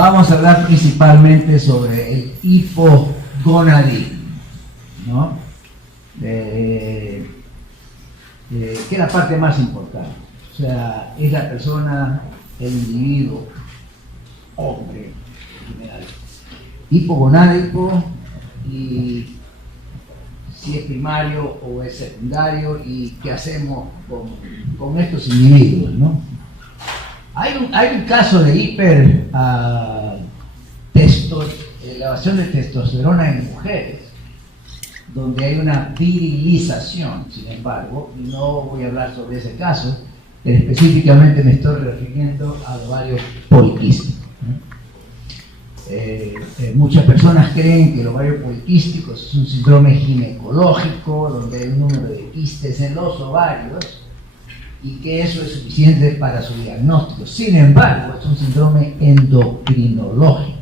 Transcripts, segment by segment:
vamos a hablar principalmente sobre el hipogonadismo, ¿no? Que es la parte más importante. O sea, es la persona, el individuo, hombre en general, hipogonádico, y si es primario o es secundario, y qué hacemos con estos individuos, ¿no? Hay un caso de elevación de testosterona en mujeres, donde hay una virilización, sin embargo, y no voy a hablar sobre ese caso, pero específicamente me estoy refiriendo al ovario poliquístico. Muchas personas creen que el ovario poliquístico es un síndrome ginecológico, donde hay un número de quistes en los ovarios, y que eso es suficiente para su diagnóstico. Sin embargo, es un síndrome endocrinológico,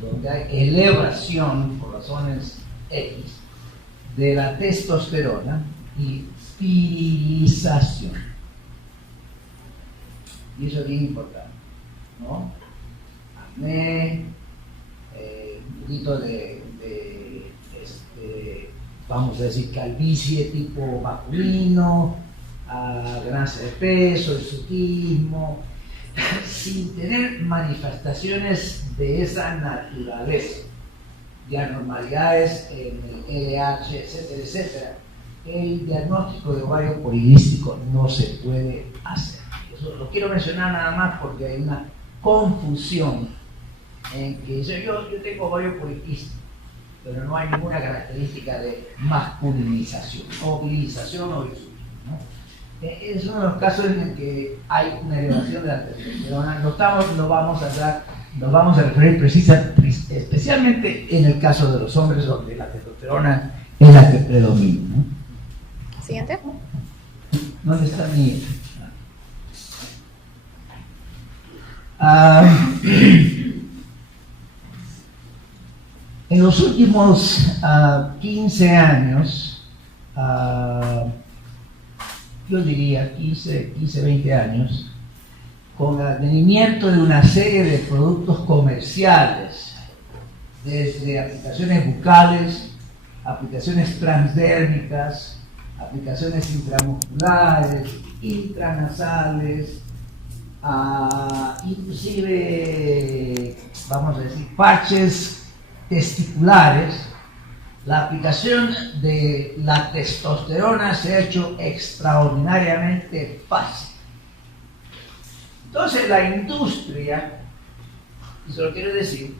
donde hay elevación por razones X de la testosterona y virilización. Y eso es bien importante, ¿no? Acné, un poquito vamos a decir, calvicie tipo masculino, ganancia de peso, hirsutismo, sin tener manifestaciones de esa naturaleza, de anormalidades en el LH, etcétera, etcétera. El diagnóstico de ovario poliquístico no se puede hacer. Eso lo quiero mencionar nada más porque hay una confusión en que yo tengo ovario poliquístico, pero no hay ninguna característica de masculinización o virilización o hirsutismo, ¿no? Es uno de los casos en que hay una elevación de la testosterona. Nos vamos a referir especialmente en el caso de los hombres, donde la testosterona es la que predomina, ¿no? Siguiente. ¿Dónde está mi...? En los últimos 15 años, yo diría 15, 20 años, con el advenimiento de una serie de productos comerciales, desde aplicaciones bucales, aplicaciones transdérmicas, aplicaciones intramusculares, intranasales, inclusive, vamos a decir, parches testiculares, la aplicación de la testosterona se ha hecho extraordinariamente fácil. Entonces la industria, y se lo quiero decir,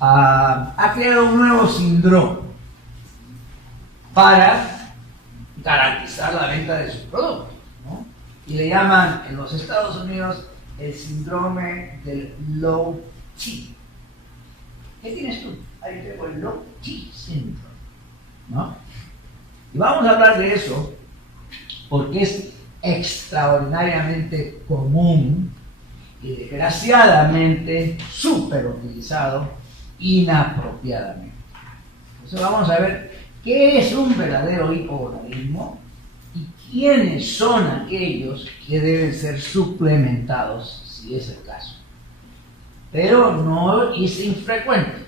ha creado un nuevo síndrome para garantizar la venta de sus productos, ¿no? Y le llaman en los Estados Unidos el síndrome del low T. ¿Qué tienes tú? Ahí tengo el low T syndrome, ¿no? Y vamos a hablar de eso porque es extraordinariamente común y desgraciadamente súper utilizado inapropiadamente. Entonces vamos a ver qué es un verdadero hipogonadismo y quiénes son aquellos que deben ser suplementados si es el caso. Pero no es infrecuente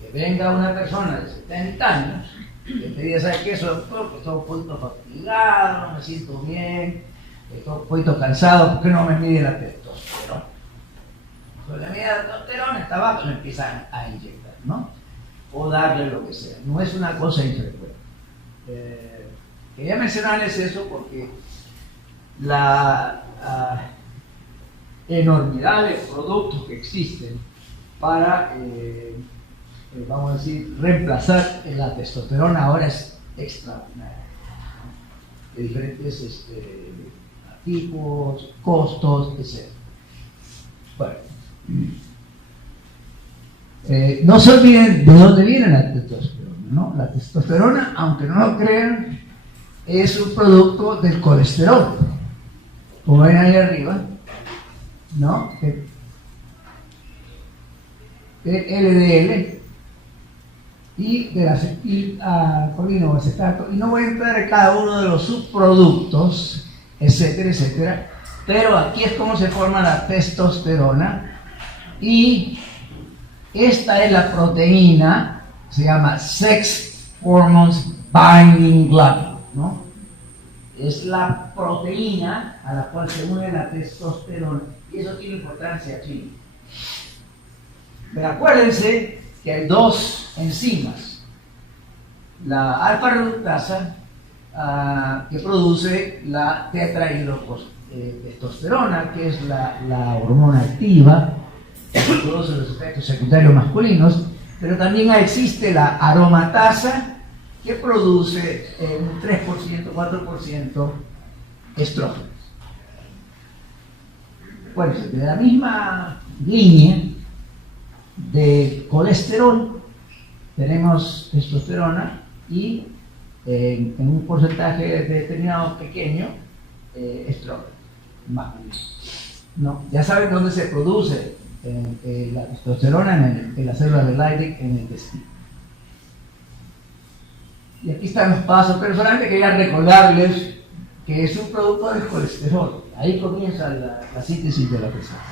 que venga una persona de 70 años que te diga, ¿sabes qué? Estoy un poquito fatigado, no me siento bien, estoy un poquito cansado, ¿por qué no me mide la testosterona? Pues la medida de testosterona está baja, lo empiezan a inyectar, ¿no? O darle lo que sea. No es una cosa infrecuente. Quería mencionarles eso porque la enormidad de productos que existen para, vamos a decir, reemplazar la testosterona ahora es extraordinaria, ¿no? De diferentes tipos, costos, etc. Bueno, no se olviden de dónde viene la testosterona, ¿no? La testosterona, aunque no lo crean, es un producto del colesterol. Como ven ahí arriba, ¿no? LDL y del acetilcolino o acetato, y no voy a entrar en cada uno de los subproductos, etcétera, etcétera, pero aquí es como se forma la testosterona Y esta es la proteína, se llama Sex Hormones Binding Globule, ¿no? Es la proteína a la cual se une la testosterona, y eso tiene importancia aquí. Pero acuérdense que hay dos enzimas, la alfa reductasa, que produce la tetrahidrotestosterona, que es la hormona activa, que produce los efectos secundarios masculinos, pero también existe la aromatasa, que produce un 3%, 4% estrógenos. Bueno, de la misma línea de colesterol tenemos testosterona y en un porcentaje determinado pequeño estrógeno masculino. ¿No? Ya saben dónde se produce la testosterona en las células de Leydig en el intestino. Y aquí están los pasos, pero solamente quería recordarles que es un producto del colesterol. Ahí comienza la síntesis de la testosterona.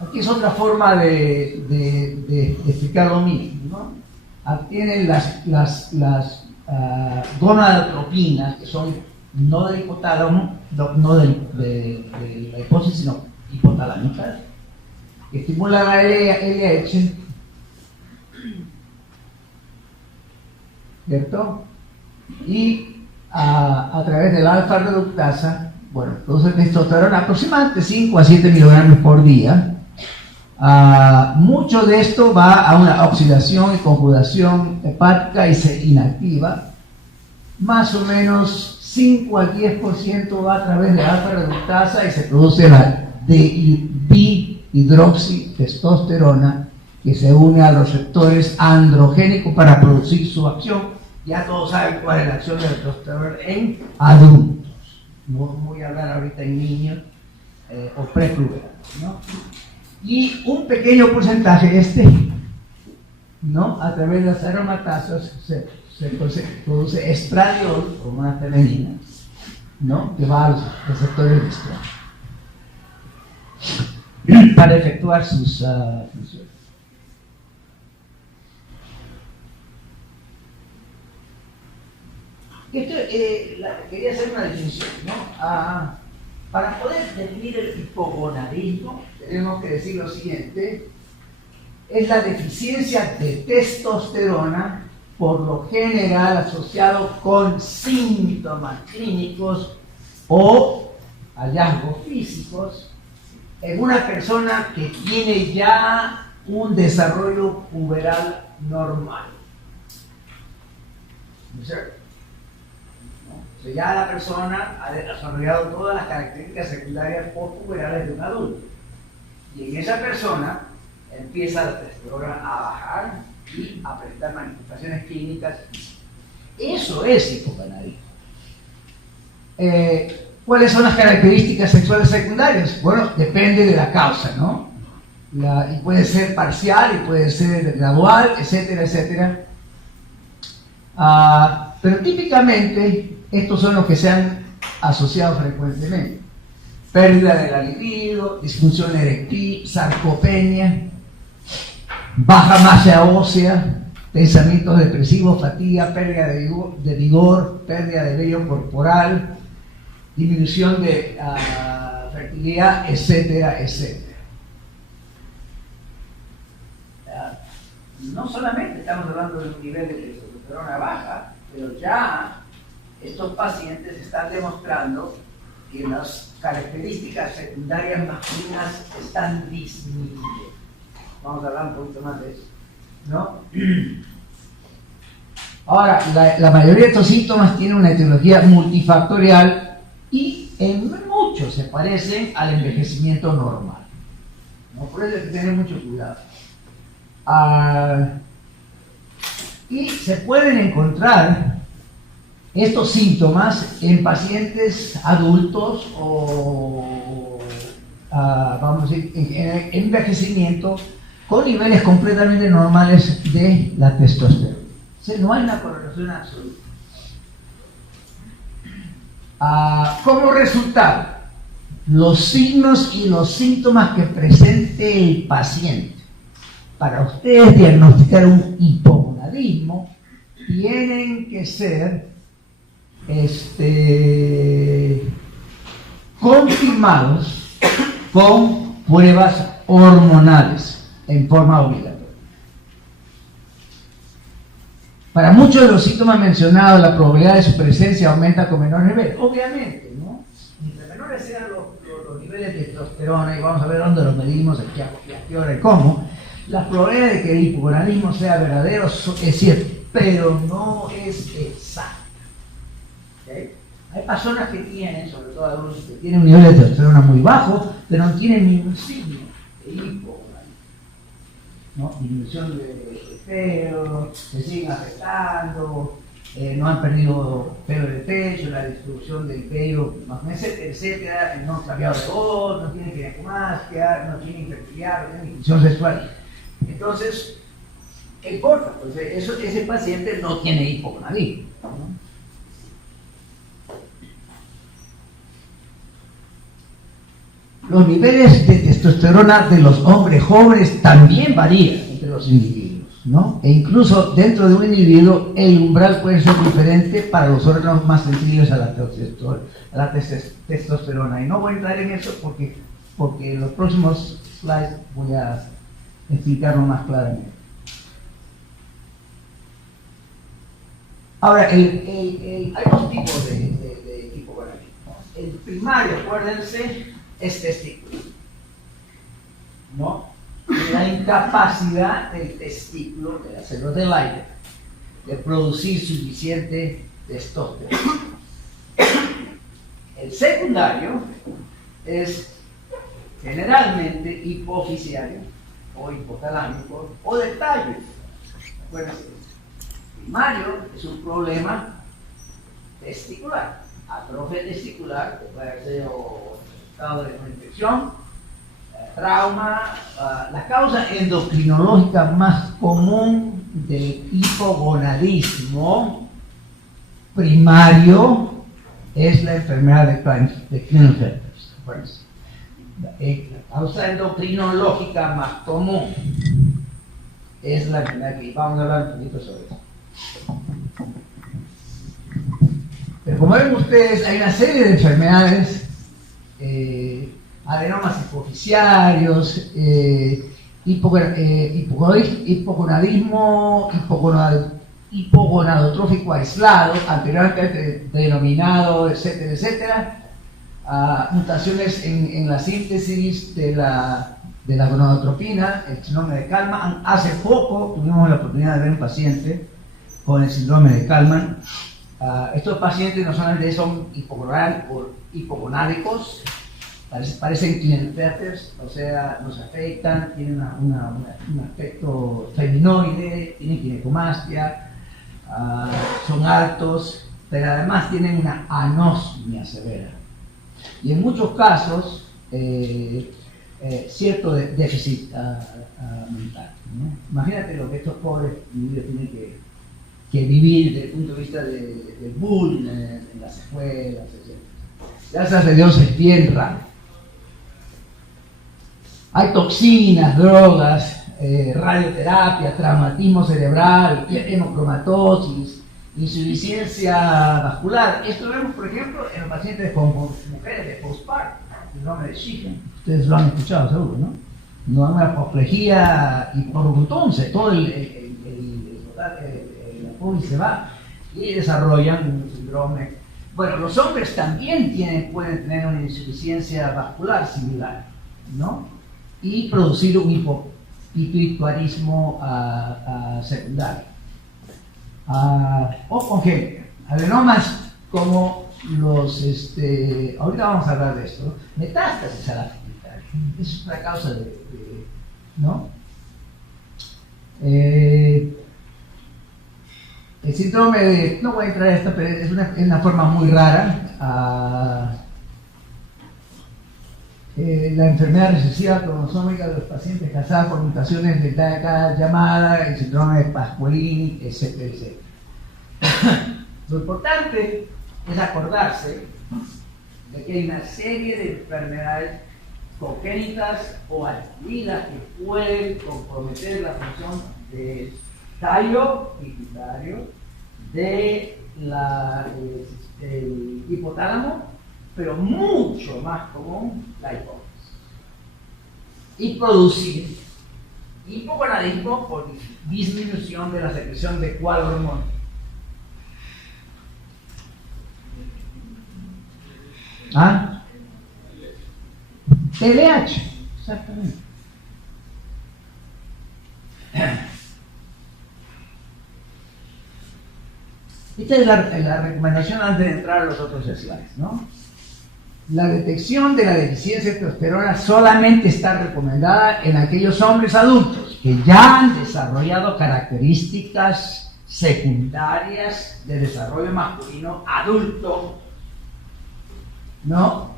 Aquí es otra forma de explicar lo mismo, ¿no? Tienen las gonadotropinas, que son no del hipotálamo, no de la hipófisis, sino hipotalámicas, que estimulan la LH, ¿cierto? Y a través de la alfa reductasa, bueno, produce testosterona aproximadamente 5 a 7 miligramos por día. Mucho de esto va a una oxidación y conjugación hepática y se inactiva. Más o menos 5 al 10% va a través de la alfa reductasa y se produce la dihidroxitestosterona, que se une a los receptores androgénicos para producir su acción. Ya todos saben cuál es la acción de la testosterona en adultos. No voy a hablar ahorita en niños o prepubertales, ¿no? Y un pequeño porcentaje ¿no? A través de las aromatasas se produce estradiol, hormona femenina, ¿no? Que va a los receptores de estrógeno para efectuar sus funciones. Quería hacer una definición, ¿no? Para poder definir el hipogonadismo, tenemos que decir lo siguiente: es la deficiencia de testosterona, por lo general asociado con síntomas clínicos o hallazgos físicos en una persona que tiene ya un desarrollo puberal normal. ¿No es cierto? O sea, ya la persona ha desarrollado todas las características secundarias postpuberales de un adulto. Y en esa persona empieza la testosterona a bajar y a presentar manifestaciones clínicas. Eso es hipogonadismo. ¿Cuáles son las características sexuales secundarias? Bueno, depende de la causa, ¿no? Y puede ser parcial, y puede ser gradual, etcétera, etcétera. Pero típicamente estos son los que se han asociado frecuentemente: pérdida de la libido, disfunción eréctil, sarcopenia, baja masa ósea, pensamientos depresivos, fatiga, pérdida de vigor, pérdida de vello corporal, disminución de fertilidad, etcétera, etcétera. No solamente estamos hablando de un nivel de testosterona baja, pero ya estos pacientes están demostrando que las características secundarias masculinas están disminuyendo. Vamos a hablar un poquito más de eso, ¿no? Ahora, la mayoría de estos síntomas tienen una etiología multifactorial y en muchos se parecen al envejecimiento normal, ¿no? Por eso hay que tener mucho cuidado. Y se pueden encontrar estos síntomas en pacientes adultos o, vamos a decir, en envejecimiento con niveles completamente normales de la testosterona. O sea, no hay una correlación absoluta. Como resultado, los signos y los síntomas que presente el paciente. Para ustedes diagnosticar un hipogonadismo, tienen que ser confirmados con pruebas hormonales en forma obligatoria. Para muchos de los síntomas mencionados, la probabilidad de su presencia aumenta con menor nivel. Obviamente, ¿no? Mientras menores sean los niveles de testosterona, y vamos a ver dónde los medimos, a qué hora y cómo, la probabilidad de que el hipogonadismo sea verdadero es cierto, pero no es exacta. ¿Okay? Hay personas que tienen, sobre todo adultos, que tienen un nivel de testosterona muy bajo, pero no tienen ningún signo de hipogonadismo, ¿no? Disminución de pelo, se siguen afectando, no han perdido pelo del pecho, la distribución del pelo, etcétera, etcétera, no han cambiado de voz, no tienen ginecomastia, no tienen infertilidad, no tienen disfunción sexual. Entonces, ¿qué importa? Pues ese paciente no tiene hipogonadismo, ¿no? Los niveles de testosterona de los hombres jóvenes también varían entre los individuos, ¿no? E incluso dentro de un individuo el umbral puede ser diferente para los órganos más sensibles a la testosterona. Y no voy a entrar en eso porque en los próximos slides voy a explicarlo más claramente. Ahora, hay dos tipos de hipogonadismo. El primario, acuérdense, es testículo, ¿no? La incapacidad del testículo, de las células del aire, de producir suficiente testosterona. El secundario es generalmente hipofisiario o hipotalámico o de tallo. Acuérdense, el primario es un problema testicular, atrofia testicular, que puede ser de una infección, trauma. La causa endocrinológica más común del hipogonadismo primario es la enfermedad de Klinefelter. La causa endocrinológica más común es la enfermedad que vamos a hablar un poquito sobre eso. Pero como ven ustedes, hay una serie de enfermedades, adenomas hipofisiarios, hipogonadismo hipogonadotrófico aislado, anteriormente denominado, etcétera, etcétera, mutaciones en la síntesis de la gonadotropina, el síndrome de Kallmann. Hace poco tuvimos la oportunidad de ver un paciente con el síndrome de Kallmann. Estos pacientes no solamente son hipogonádicos, parecen Klinefelters, o sea, nos afectan, tienen un aspecto feminoide, tienen ginecomastia, son altos, pero además tienen una anosmia severa. Y en muchos casos, cierto déficit mental, ¿no? Imagínate lo que estos pobres individuos tienen que vivir desde el punto de vista del bullying en las escuelas, etc. Gracias a Dios es bien raro. Hay toxinas, drogas, radioterapia, traumatismo cerebral, hemocromatosis, insuficiencia vascular. Esto lo vemos, por ejemplo, en los pacientes con mujeres de postparto, síndrome de Schiffen. Ustedes lo han escuchado seguro, ¿no? No hay una apoplejía y por entonces todo la pubis se va y desarrollan un síndrome. Bueno, los hombres también pueden tener una insuficiencia vascular similar, ¿no? Y producir un hipopiituitarismo secundario. O congénito. Adenomas como los, ahorita vamos a hablar de esto, ¿no? Metástasis a la pituitaria. Es una causa ¿no? El síndrome de, no voy a entrar a esta, pero es una forma muy rara. La enfermedad recesiva cromosómica de los pacientes casados por mutaciones de cada llamada, el síndrome de Pasqualini, etcétera, etcétera. Lo importante es acordarse de que hay una serie de enfermedades congénitas o adquiridas que pueden comprometer la función del tallo pituitario, del hipotálamo, pero mucho más común la hipófisis. Y producir hipogonadismo por disminución de la secreción de ¿cuál hormona? ¿Ah? TDAH, exactamente. Esta es la recomendación antes de entrar a los otros slides, ¿no? La detección de la deficiencia de testosterona solamente está recomendada en aquellos hombres adultos que ya han desarrollado características secundarias de desarrollo masculino adulto, ¿no?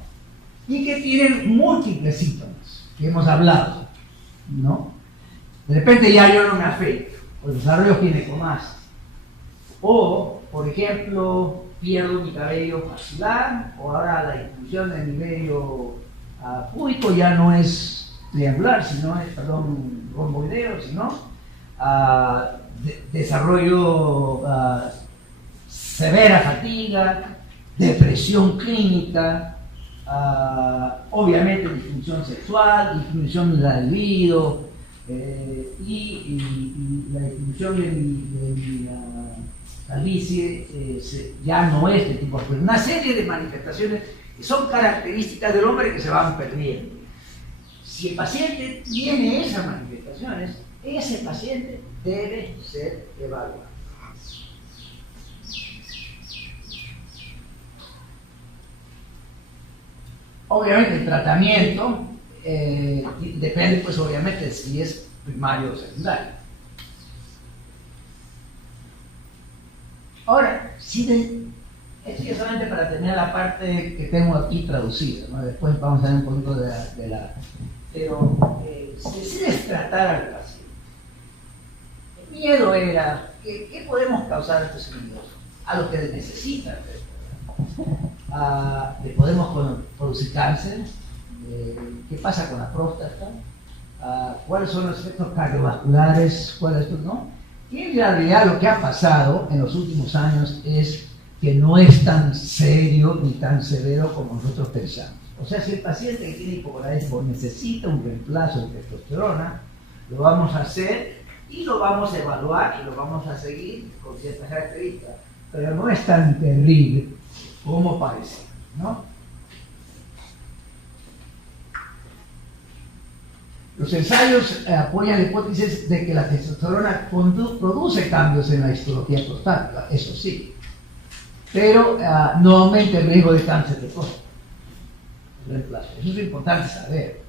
Y que tienen múltiples síntomas que hemos hablado, ¿no? De repente ya yo no me afecto, o el desarrollo ginecomástico, o, por ejemplo, pierdo mi cabello facial, o ahora la inclusión de mi vello púbico ya no es triangular, sino es, romboideo, sino desarrollo severa fatiga, depresión clínica, obviamente disfunción sexual, disminución de la libido, y la disminución de mi calvicie ya no es de tipo azul. Una serie de manifestaciones que son características del hombre que se van perdiendo. Si el paciente tiene esas manifestaciones, ese paciente debe ser evaluado. Obviamente el tratamiento depende, pues obviamente, si es primario o secundario. Ahora, esto ya solamente para tener la parte que tengo aquí traducida, ¿no? Después vamos a ver un poquito de la... Pero si decides tratar al paciente, el miedo era, ¿qué podemos causar a estos miedos? A los que necesitan. Le podemos producir cáncer. ¿Qué pasa con la próstata? ¿Cuáles son los efectos cardiovasculares? ¿Cuáles no? Y en realidad lo que ha pasado en los últimos años es que no es tan serio ni tan severo como nosotros pensamos. O sea, si el paciente que tiene hipogonadismo necesita un reemplazo de testosterona, lo vamos a hacer y lo vamos a evaluar y lo vamos a seguir con ciertas características. Pero no es tan terrible como parece, ¿no? Los ensayos apoyan la hipótesis de que la testosterona produce cambios en la histología prostática, eso sí, pero no aumenta el riesgo de cáncer de próstata. Eso es importante saber.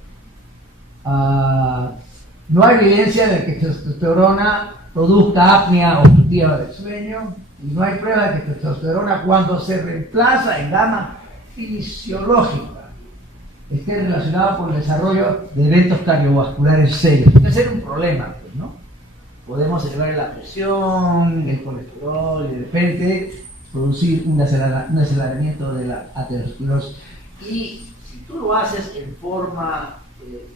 No hay evidencia de que testosterona produzca apnea obstructiva del sueño, y no hay prueba de que testosterona, cuando se reemplaza en gama fisiológica, esté relacionado con el desarrollo de eventos cardiovasculares serios. Puede ser un problema, pues, ¿no? Podemos elevar la presión, el colesterol, y de repente producir un aceleramiento de la aterosclerosis. Y si tú lo haces en forma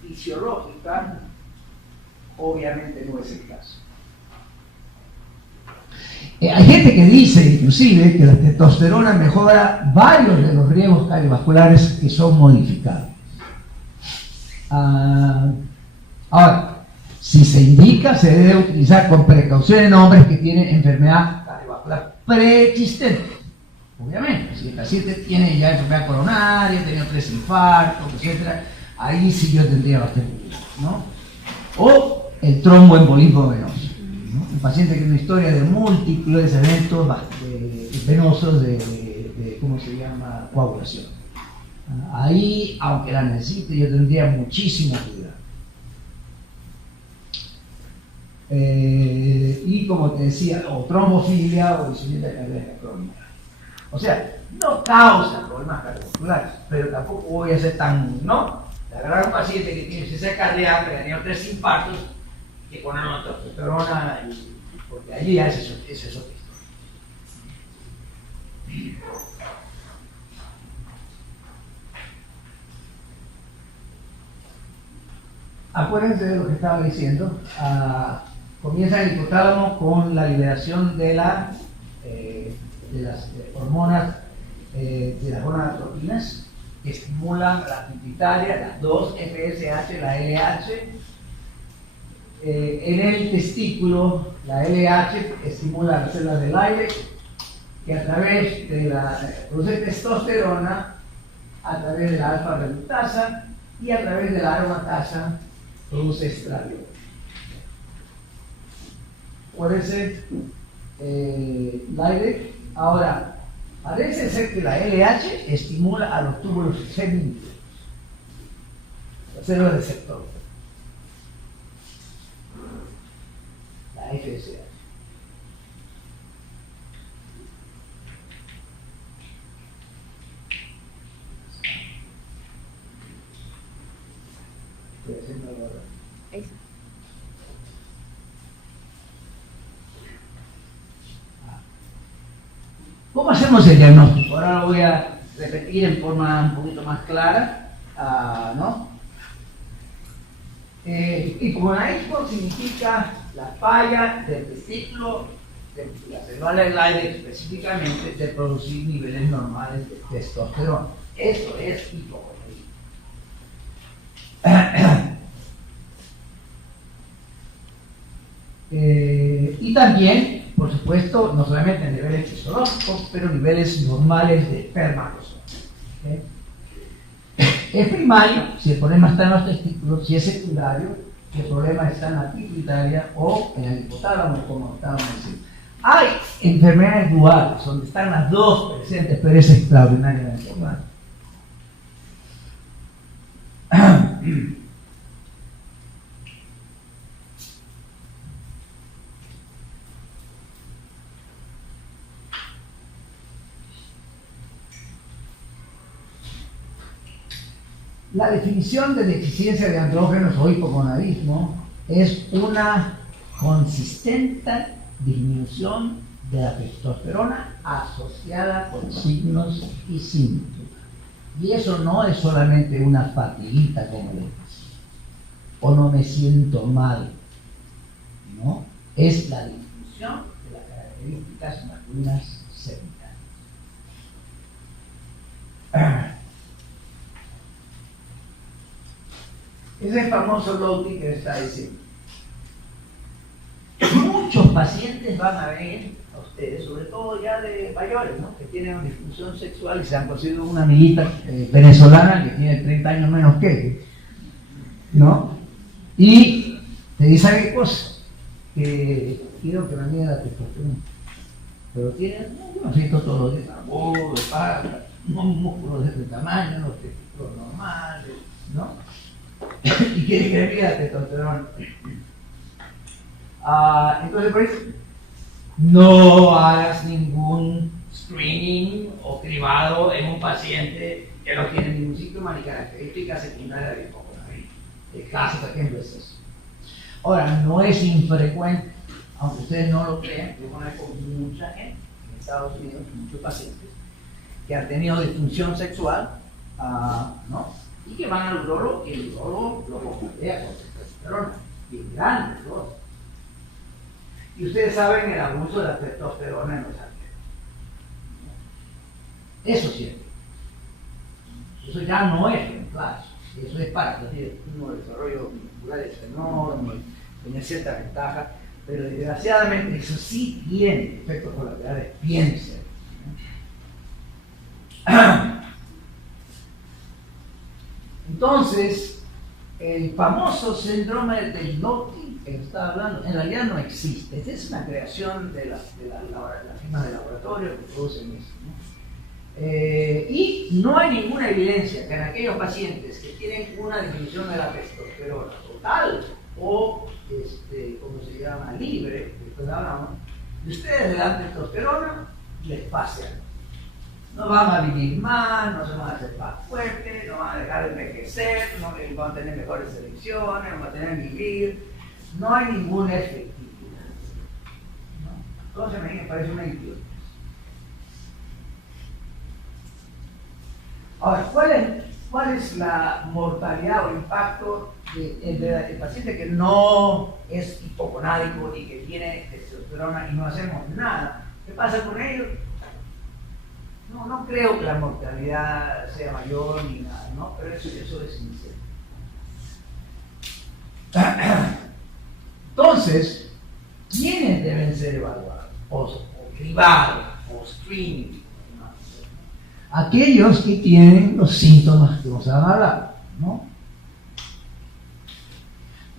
fisiológica, obviamente no es el caso. Hay gente que dice, inclusive, que la testosterona mejora varios de los riesgos cardiovasculares que son modificados. Ahora, si se indica, se debe utilizar con precaución en hombres que tienen enfermedad cardiovascular preexistente. Obviamente, si el paciente tiene ya enfermedad coronaria, ha tenido 3 infartos, etc., ahí sí yo tendría bastante cuidado, ¿no? O el tromboembolismo venoso. Un paciente que tiene una historia de múltiples eventos venosos de ¿cómo se llama?, coagulación. Ahí, aunque la necesite, yo tendría muchísimo cuidado. Y como te decía, o trombofilia o insuficiencia cardíaca crónica. O sea, no causa problemas cardiovasculares, pero tampoco voy a ser tan, ¿no? De agarrar a un paciente que tiene insuficiencia cardíaca, que ha tenido 3 infartos, que con una testosterona, porque allí ya es otra historia. acuérdense de lo que estaba diciendo. Comienza el hipotálamo con la liberación de las hormonas, de las gonadotropinas, que estimulan la pituitaria, las dos FSH, la LH. En el testículo, la LH estimula las células del aire, que a través de la produce testosterona, a través de la alfa-reductasa y a través de la aromatasa produce estradiol. Acuérdense, Leibniz. Ahora, parece ser que la LH estimula a los túbulos semínteros, las células receptor, la FSH. Estoy haciendo algo ahora. Eso. ¿Cómo hacemos el diagnóstico? Ahora lo voy a repetir en forma un poquito más clara, ¿no? Hipogonadismo significa la falla del testículo, de la célula del aire específicamente, de producir niveles normales de testosterona. Eso es hipogonadismo. Y también, por supuesto, no solamente niveles fisiológicos, pero niveles normales de espermatozoides. ¿Okay? Es primario si el problema está en los testículos, si es secundario, si el problema está en la pituitaria o en el hipotálamo, como estábamos diciendo. Hay enfermedades duales donde están las dos presentes, pero es extraordinariamente raro. La definición de deficiencia de andrógenos o hipogonadismo es una consistente disminución de la testosterona asociada con signos y síntomas. Y eso no es solamente una fatiguita como le decía, o no me siento mal, ¿no? Es la disminución de las características masculinas secundarias. Es el famoso Lotti que está diciendo. Muchos pacientes van a ver a ustedes, sobre todo ya de mayores, ¿no? Que tienen una disfunción sexual y se han conseguido una amiguita venezolana que tiene 30 años menos que él, ¿no? Y te dice qué cosa, que quiero que me mida la testosterona, pero tiene unos siento todos los días, de espalda, unos músculos de este tamaño, unos testículos normales, ¿no? Y quiere que le mida la testosterona. Entonces, por eso, no hagas ningún screening o cribado en un paciente que no tiene ningún síntoma ni característica secundaria de hipogonadismo. El caso, por ejemplo, es eso. Ahora, no es infrecuente, aunque ustedes no lo crean, yo conozco mucha gente en Estados Unidos, muchos pacientes, que han tenido disfunción sexual, ¿no? Y que van al urólogo y el urólogo lo bombardea con testosterona, bien grande, todo. Y ustedes saben el abuso de la testosterona en los atletas. Eso sí. Eso ya no es reemplazo. Eso es para que un desarrollo muscular es enorme, tener cierta ventaja, pero desgraciadamente eso sí tiene efectos colaterales bien serios. Entonces, el famoso síndrome del Lotti que estaba hablando, en realidad no existe. Esta es una creación de las firmas de laboratorio que producen eso, ¿no? Y no hay ninguna evidencia que en aquellos pacientes que tienen una disminución de la testosterona total o, como se llama, libre, después hablamos, y ustedes le dan testosterona, les pase algo. No van a vivir más, no se van a hacer más fuertes, no van a dejar de envejecer, no van a tener mejores elecciones, no van a tener vivir, no hay ninguna efectividad, ¿no? Entonces a mí me parece una idiota. Ahora, ¿cuál ¿cuál es la mortalidad o impacto del paciente que no es hipogonádico y que tiene testosterona y no hacemos nada? ¿Qué pasa con ellos? No creo que la mortalidad sea mayor ni nada, ¿no? Pero eso es incierto. Entonces, ¿quiénes deben ser evaluados? O cribados, o screening. Aquellos que tienen los síntomas que nos han hablado, ¿no?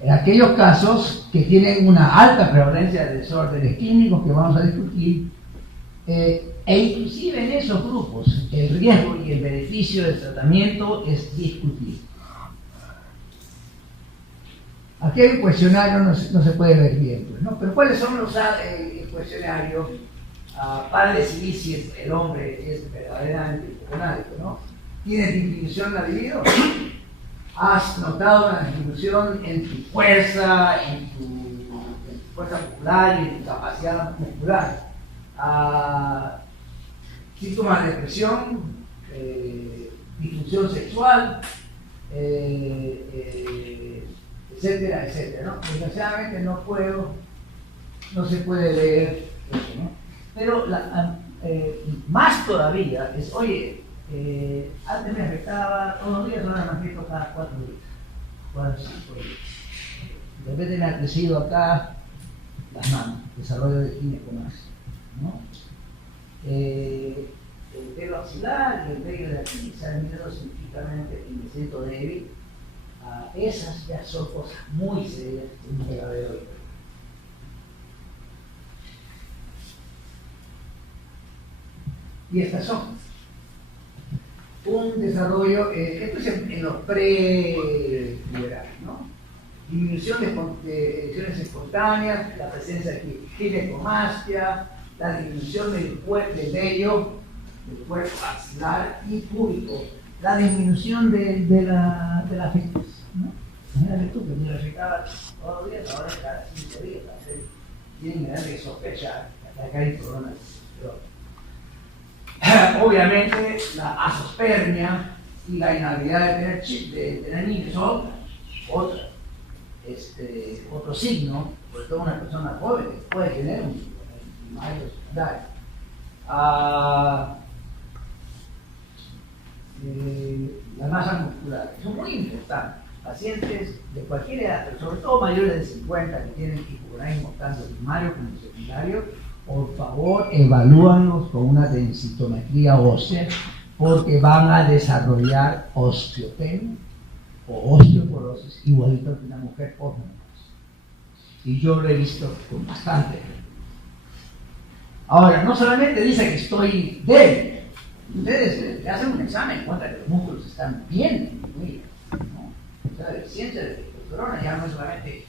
En aquellos casos que tienen una alta prevalencia de desórdenes clínicos que vamos a discutir, e inclusive en esos grupos el riesgo y el beneficio del tratamiento es discutible. Aquí hay un cuestionario, no se puede ver bien, pues, ¿no? Pero ¿cuáles son los cuestionarios para decidir si el hombre es verdaderamente hipogonádico, ¿no? ¿Tienes disminución de la libido? ¿Has notado una disminución en tu fuerza, en tu fuerza muscular y en tu capacidad muscular? Síntomas de depresión, disfunción sexual, etcétera, etcétera, ¿no? Desgraciadamente no se puede leer eso, ¿no? Pero más todavía es, oye, antes me afectaba todos los días, ahora me afecto cada 4 días, 4 o 5 días. De repente me ha crecido acá las manos, desarrollo de ginecomastia, ¿no? El pelo axilar y el vello de aquí se han mirado significativamente y me siento débil. Esas ya son cosas muy serias en un verdadero hipo. Y estas son un desarrollo, esto es en los pre-liberales, ¿no? Disminución de erecciones espontáneas, la presencia de ginecomastia, la disminución del vello del cuerpo axilar y púbico, la disminución de la afectación, ¿no? Imagínate tú que me afectaba todos los días, ahora cada 5 días, tienen que sospechar que acá hay coronavirus. Obviamente la azospermia y la inhabilidad de tener niños son otro signo, sobre todo una persona joven que puede tener un primario secundario. La masa muscular, son muy importantes. Pacientes de cualquier edad, pero sobre todo mayores de 50 que tienen hipogonadismo tanto primario como secundario, por favor evalúanlos con una densitometría ósea porque van a desarrollar osteopenia o osteoporosis igualito que una mujer posmenopáusica. Y yo lo he visto con bastante frecuencia. Ahora, no solamente dice que estoy débil, ustedes le hacen un examen en cuenta que los músculos están bien disminuidos, ¿no? O sea, la deficiencia de testosterona ya no es solamente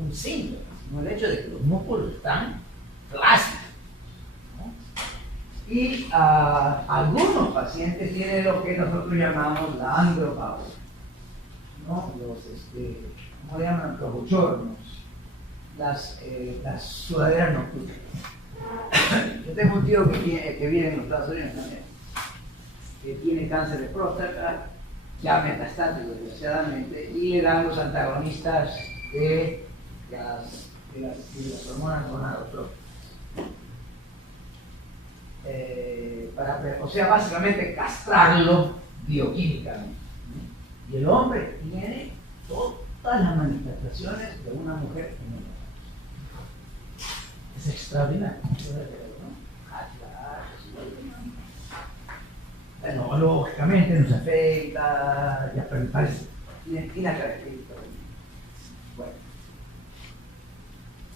un síntoma, sino el hecho de que los músculos están plásticos, ¿no? Y algunos pacientes tienen lo que nosotros llamamos la andropausia, ¿no? ¿Cómo le llaman? Los bochornos, las sudaderas nocturnas. Yo tengo un tío que vive en los Estados Unidos también, que tiene cáncer de próstata, ya metastático desgraciadamente, y le dan los antagonistas de las hormonas gonadotróficas. O sea, básicamente castrarlo bioquímicamente. Y el hombre tiene todas las manifestaciones de una mujer en el es extraordinario, ¿no? Bueno, lógicamente nos afecta, ya parece, tiene características. Bueno.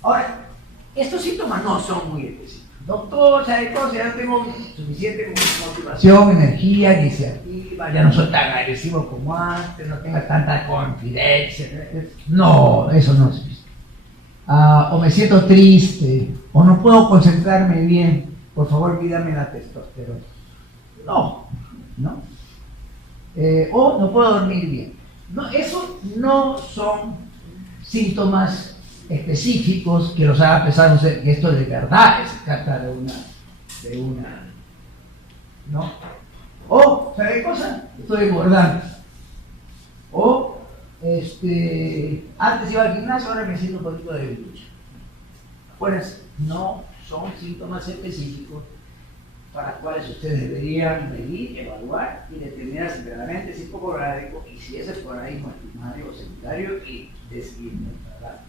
Ahora, estos síntomas no son muy específicos. Doctor, ¿sabe cosas? Ya no tengo suficiente motivación, energía, iniciativa, ya no soy tan agresivo como antes, no tengo tanta confidencia. No, eso no es. O me siento triste, o no puedo concentrarme bien, por favor pídame la testosterona. No. O no puedo dormir bien. No, esos no son síntomas específicos que los haga pensar que esto de verdad se trata de una, ¿no? O, ¿sabe qué cosa? Estoy engordando. O, antes iba al gimnasio, ahora me siento un poquito de lucha. Pues no son síntomas específicos para los cuales ustedes deberían medir, evaluar y determinar si verdaderamente es hipocorádico y si ese esporadismo es primario o secundario y decidir ¿verdad?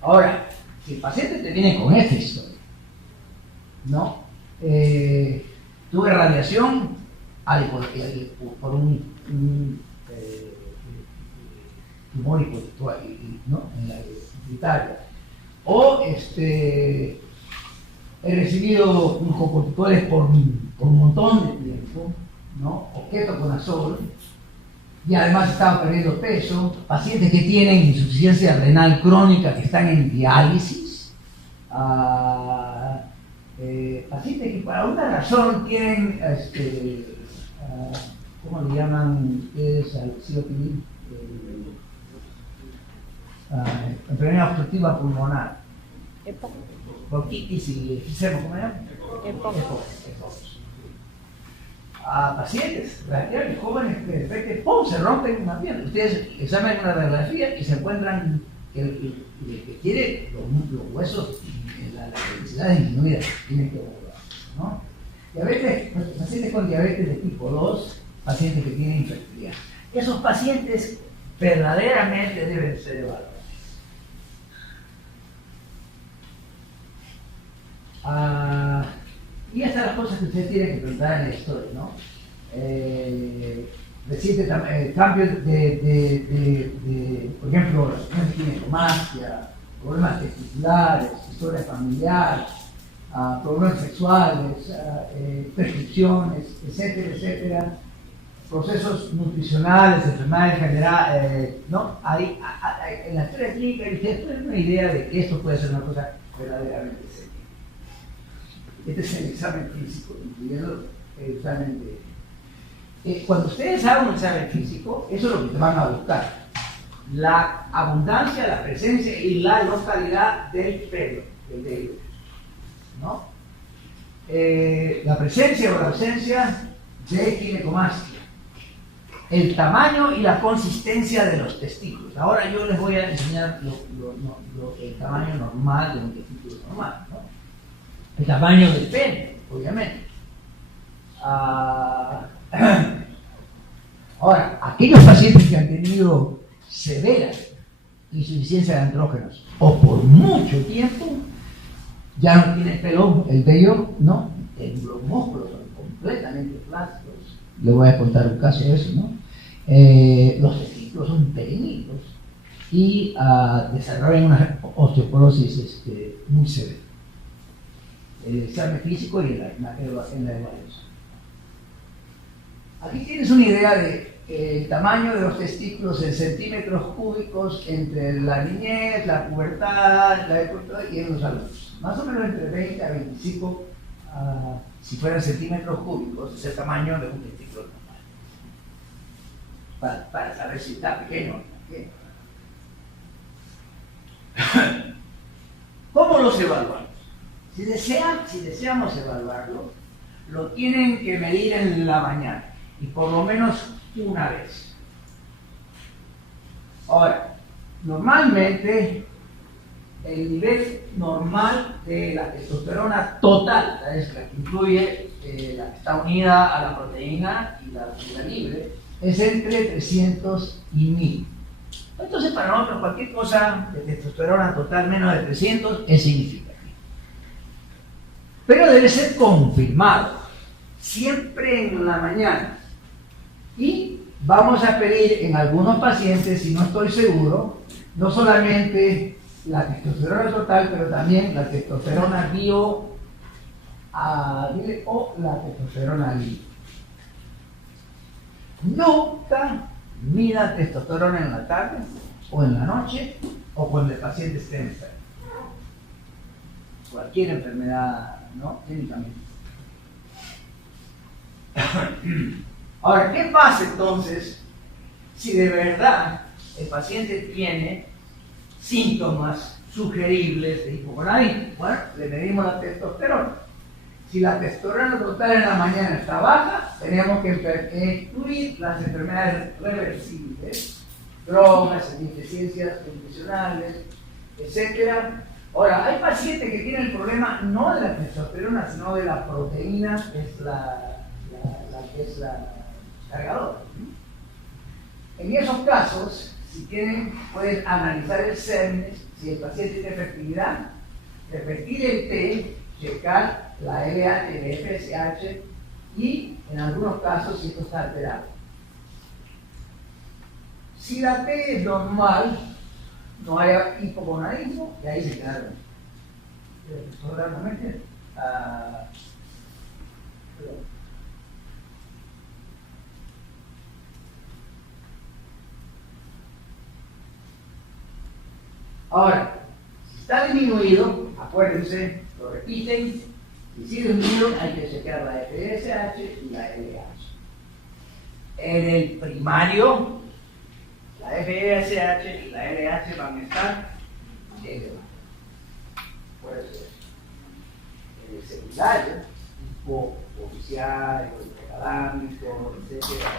Ahora, si el paciente te viene con esta historia, ¿no? Tuve radiación por un tumor hipotetual, ¿no? En la Italia. O he recibido corticoides por un montón de tiempo, ¿no? O ketoconazol, y además estaba perdiendo peso, pacientes que tienen insuficiencia renal crónica, que están en diálisis, pacientes que por alguna razón tienen, ¿cómo le llaman ustedes al COPD? Enfermedad obstructiva pulmonar. Bronquitis y enfisema, ¿cómo se llama? Pacientes relativamente jóvenes que de repente se rompen una pierna. Ustedes examinan una radiografía y se encuentran que tiene los huesos, la densidad disminuida, tienen que volver, ¿no? Diabetes, pacientes con diabetes de tipo 2, pacientes que tienen infertilidad. Esos pacientes verdaderamente deben ser evaluados. Y estas son las cosas que ustedes tienen que preguntar en la historia, ¿no? Reciente cambio por ejemplo, ginecomastia, problemas testiculares, historia familiar, problemas sexuales, prescripciones, etcétera, etcétera, procesos nutricionales, enfermedades generales, ¿no? En la historia clínica ustedes tienen una idea de que esto puede ser una cosa verdaderamente seria. Este es el examen físico, incluyendo el examen de... cuando ustedes hagan un examen físico, eso es lo que te van a buscar. La abundancia, la presencia y la localidad del pelo, del vello, ¿no? La presencia o la ausencia de ginecomastia. El tamaño y la consistencia de los testículos. Ahora yo les voy a enseñar el tamaño normal de un testículo normal, ¿no? El tamaño del pene, obviamente. Ahora, aquellos pacientes que han tenido severa insuficiencia de andrógenos o por mucho tiempo, ya no tienen pelo, el vello, ¿no? Los músculos son completamente plásticos. Le voy a contar un caso de eso, ¿no? Los testículos son pequeñitos y desarrollan una osteoporosis muy severa. El examen físico y en la evaluación. Aquí tienes una idea del tamaño de los testículos en centímetros cúbicos entre la niñez, la pubertad, y en los adultos. Más o menos entre 20 a 25, si fueran centímetros cúbicos, es el tamaño de un testículo normal. Para saber si está pequeño o no pequeño. ¿Cómo los evaluamos? Si deseamos evaluarlo, lo tienen que medir en la mañana y por lo menos una vez. Ahora, normalmente el nivel normal de la testosterona total, es la que incluye la que está unida a la proteína y la libre, es entre 300 y 1000. Entonces para nosotros cualquier cosa de testosterona total menos de 300 es significativa. Pero debe ser confirmado, siempre en la mañana. Y vamos a pedir en algunos pacientes, si no estoy seguro, no solamente la testosterona total, pero también la testosterona o la testosterona libre. Nunca mida testosterona en la tarde o en la noche o cuando el paciente esté enfermo. Cualquier enfermedad, ¿no? Clínicamente. Ahora, ¿qué pasa entonces si de verdad el paciente tiene síntomas sugeribles de hipogonadismo. Bueno, le medimos la testosterona. Si la testosterona total en la mañana está baja, tenemos que excluir las enfermedades reversibles, drogas, deficiencias nutricionales, etc. Ahora, hay pacientes que tienen el problema no de la testosterona, sino de la proteína, que es la cargadora. En esos casos, si quieren, pueden analizar el CERNES, si el paciente tiene fertilidad, repetir el T, checar la LH, el FSH y en algunos casos si esto está alterado. Si la T es normal, no hay hipogonadismo y ahí se quedaron. Ahora, si está disminuido, acuérdense, lo repiten, si sigue disminuido hay que chequear la FSH y la LH. En el primario, la FSH y la LH van a estar elevadas. Puede ser. En el secundario, tipo oficial, hipocalámico, etcétera,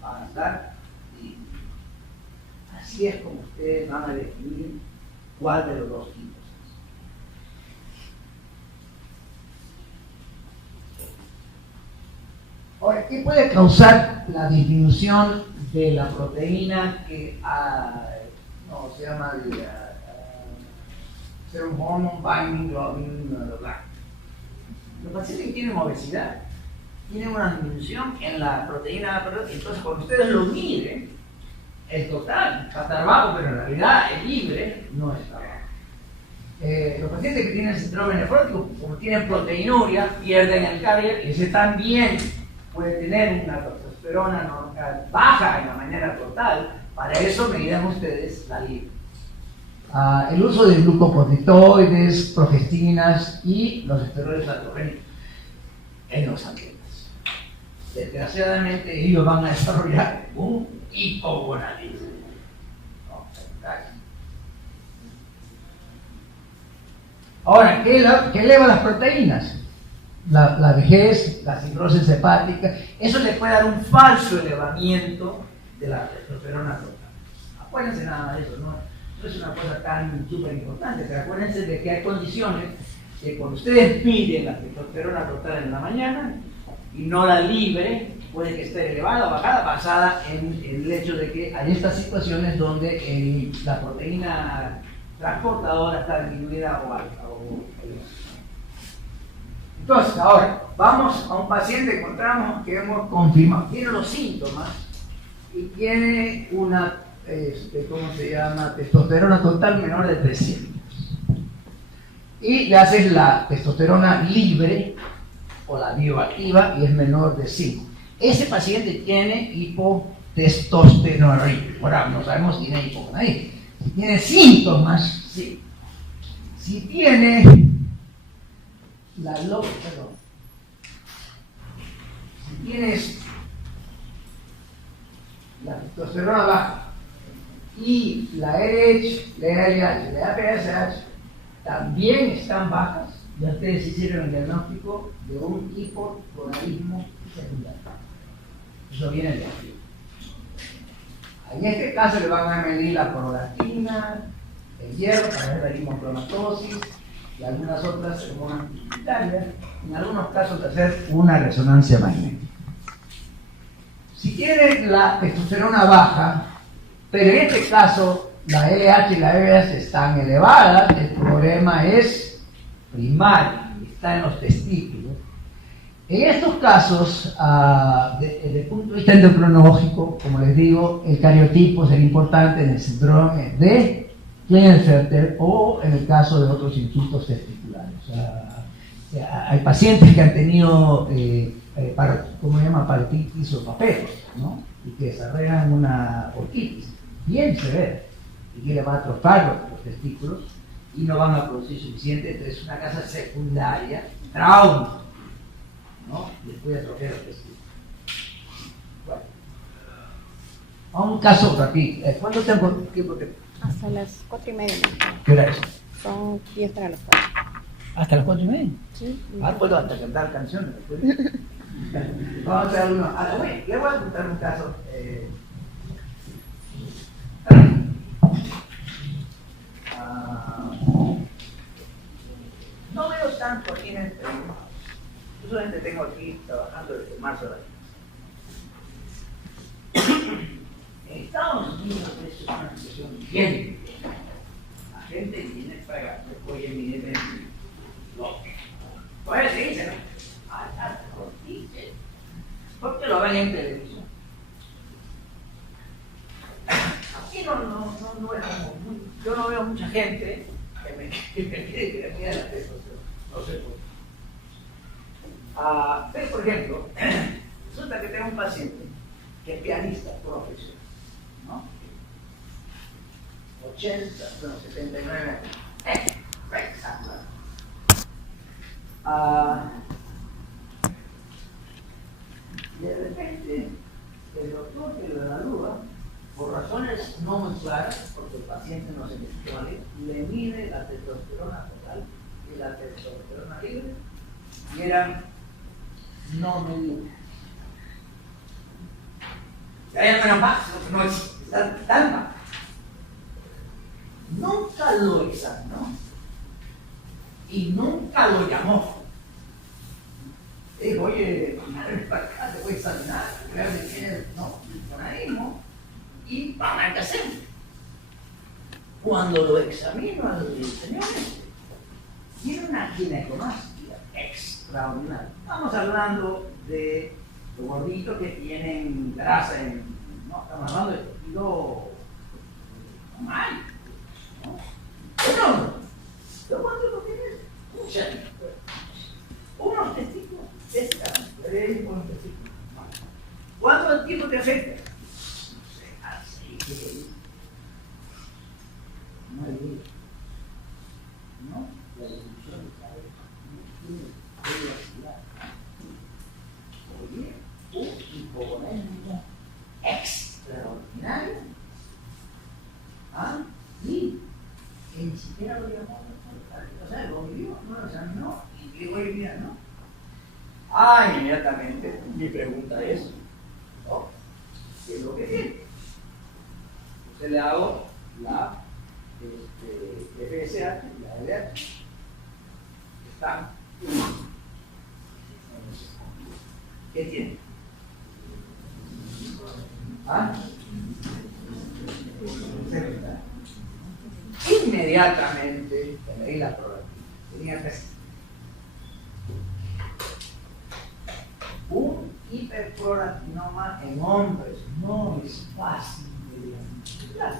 van a estar disminuidos. Así es como ustedes van a definir cuál de los dos tipos es. Ahora, ¿qué puede causar la disminución de la proteína que se llama serum hormone binding globin blanco? Los pacientes que tienen obesidad tienen una disminución en la proteína, entonces cuando ustedes lo miden, el total va a estar bajo, pero en realidad el libre no está bajo. Los pacientes que tienen síndrome nefrótico, como tienen proteinuria, pierden el carrier, ese también puede tener una testosterona baja en la mañana total. Para eso medían ustedes la libre. El uso de glucocorticoides, progestinas y los esteroides androgénicos en los atletas. Desgraciadamente ellos van a desarrollar un hipogonadismo. Ahora, ¿qué eleva las proteínas? La vejez, la cirrosis hepática, eso le puede dar un falso elevamiento de la testosterona total. Acuérdense nada de eso, ¿no? No es una cosa tan súper importante, pero acuérdense de que hay condiciones que cuando ustedes miden la testosterona total en la mañana y no la libre, puede que esté elevada o bajada, basada en el hecho de que hay estas situaciones donde la proteína transportadora está disminuida o alta. Entonces, ahora, vamos a un paciente, encontramos que hemos confirmado, tiene los síntomas y tiene una, ¿cómo se llama? Testosterona total menor de 300. Y le haces la testosterona libre o la bioactiva y es menor de 5. Ese paciente tiene hipotestosteronismo. Ahora, no sabemos si tiene hipogonadismo. Si tiene síntomas, sí. Si tiene si tienes la testosterona baja y la LH, la LH, la FSH también están bajas, ya ustedes hicieron el diagnóstico de un hipogonadismo secundario. Eso viene de aquí. En este caso le van a medir la prolactina, el hierro para ver la hemocromatosis y algunas otras hormonas pituitarias, en algunos casos de hacer una resonancia magnética. Si tienen la testosterona baja, pero en este caso la LH y la FSH están elevadas, el problema es primario, está en los testículos. En estos casos, desde el punto de vista endocrinológico, como les digo, el cariotipo será importante en el síndrome de Klinefelter o en el caso de otros insultos testiculares. Hay pacientes que han tenido, ¿cómo se llama? Parotitis o papelos, ¿no? Y que desarrollan una orquitis bien severa y que le va a atrofar los testículos y no van a producir suficiente, entonces es una causa secundaria, trauma, ¿no? Les puede atrofiar los testículos. Bueno, a un caso rápido. ¿Cuánto tiempo Hasta las 4:30. ¿Qué hora es? Son 10 para las 4. ¿Hasta las 4:30? Sí. Puedo hasta cantar canciones después. Vamos a hacer uno. Le voy a contar un caso. No veo tanto aquí en el Perú. Yo solamente tengo aquí trabajando desde marzo de la En Estados Unidos eso es una situación bien. La gente viene para oye, miren, pues se dice, ¿no? Porque lo ven en televisión. Aquí no es como yo no veo mucha gente que me quiere mirar la televisión. No sé por qué. Por ejemplo, resulta que tengo un paciente que es pianista profesional, ¿no? 79 años. Espectacular. De repente, el doctor que lo evalúa, por razones no muy claras, porque el paciente no se necesita le mide la testosterona total y la testosterona libre, y eran no medibles. Hay menos más, no están tan mal. Nunca lo examinó y nunca lo llamó. Dijo, oye, para acá te voy a examinar, voy a ver si tienes biponarismo y vamos a ver qué hacemos. Cuando lo examino al señor, tiene una ginecomastia extraordinaria. Estamos hablando de los gorditos que tienen grasa no, estamos hablando de tejido normal, ¿no? Pero, ¿cuánto lo tienes? Muchas. Unos testículos de esta, unos testículos. ¿Cuánto tiempo te afecta? No sé, así que no hay vida. ¿No? La evolución de cada vez no tiene velocidad. Oye, un hipogonismo extraordinario. Y que ni siquiera lo llamó, o sea, lo vivió, no lo examinó, y digo, oye, mira, ¿no? Inmediatamente mi pregunta es, ¿no? ¿Qué es lo que tiene? Entonces le hago la FSH y la LH. Están. ¿Qué tiene? Inmediatamente leí la prueba. Tenía que ser un hiperprolactinoma en hombres. No es fácil de diagnosticar,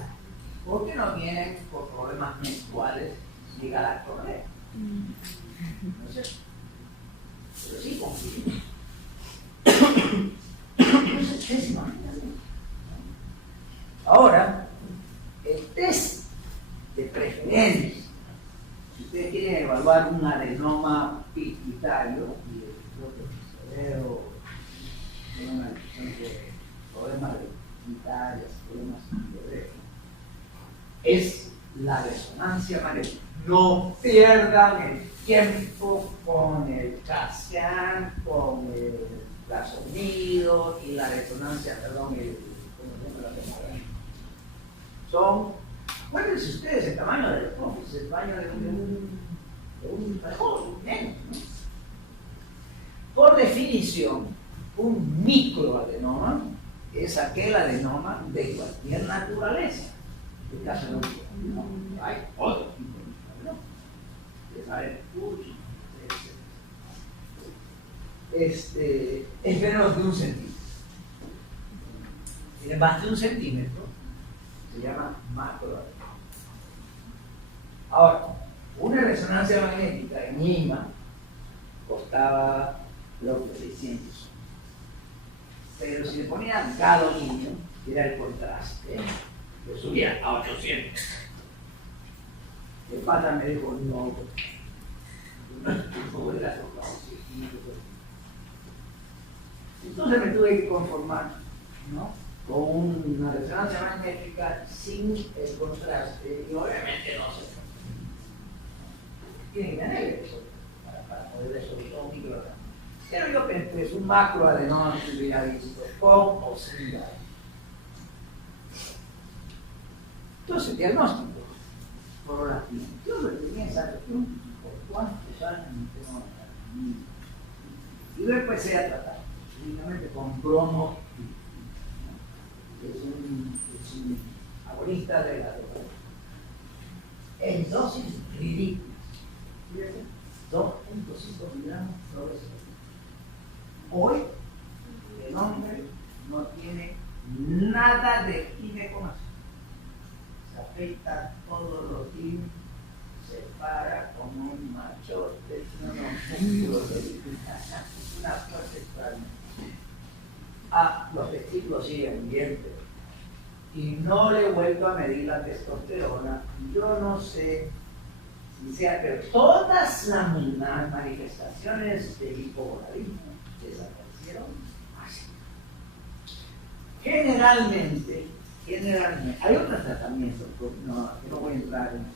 porque no vienen por problemas menstruales ni galactorrea. ¿No es cierto? Pero sí confío. Entonces, ustedes se imaginan. Ahora, el test de preferencia, si ustedes quieren evaluar un adenoma pituitario y el cerebro, problemas de pituitarias, problemas de es la resonancia magnética. No pierdan el tiempo con el CAT-scan, con el ultrasonido y la resonancia, ¿cómo se llama la tomografía? Acuérdense ustedes el tamaño del office, el tamaño de un trabajo, menos, ¿no? Por definición, un microadenoma es aquel adenoma de cualquier naturaleza. En el caso de no hay otro tipo de adenoma. Ustedes saben, es menos de 1 centímetro. Tiene más de 1 centímetro, se llama macroadenoma. Ahora, una resonancia magnética en IMA costaba lo que 600. Pero si le ponían gadolínio, que era el contraste, lo subía a 800. El pata me dijo, no, entonces me tuve que conformar, ¿no? con una resonancia magnética sin el contraste, y obviamente no se tiene que tener eso para poder ver sobre todo microorganismos. Pero yo pensé que es un macroadenoma tuviera visto con posibilidad. Entonces, diagnóstico, coloratina. Yo lo tenía esa región por cuántos años no tengo. Y luego empecé a tratar, únicamente con bromo, que es un agonista de la dopamina. En dosis ridículas. Fíjense, 2.5 miligramos por vez. Hoy, el hombre no tiene nada de ginecomastia. Se afecta todos los días, se para como un machote, una cosa extraña. Los testículos siguen bien, y no le he vuelto a medir la testosterona. Yo no sé si sea, pero todas las manifestaciones del hipogonadismo desaparecieron así. Generalmente, hay otros tratamientos, que no voy a entrar en eso,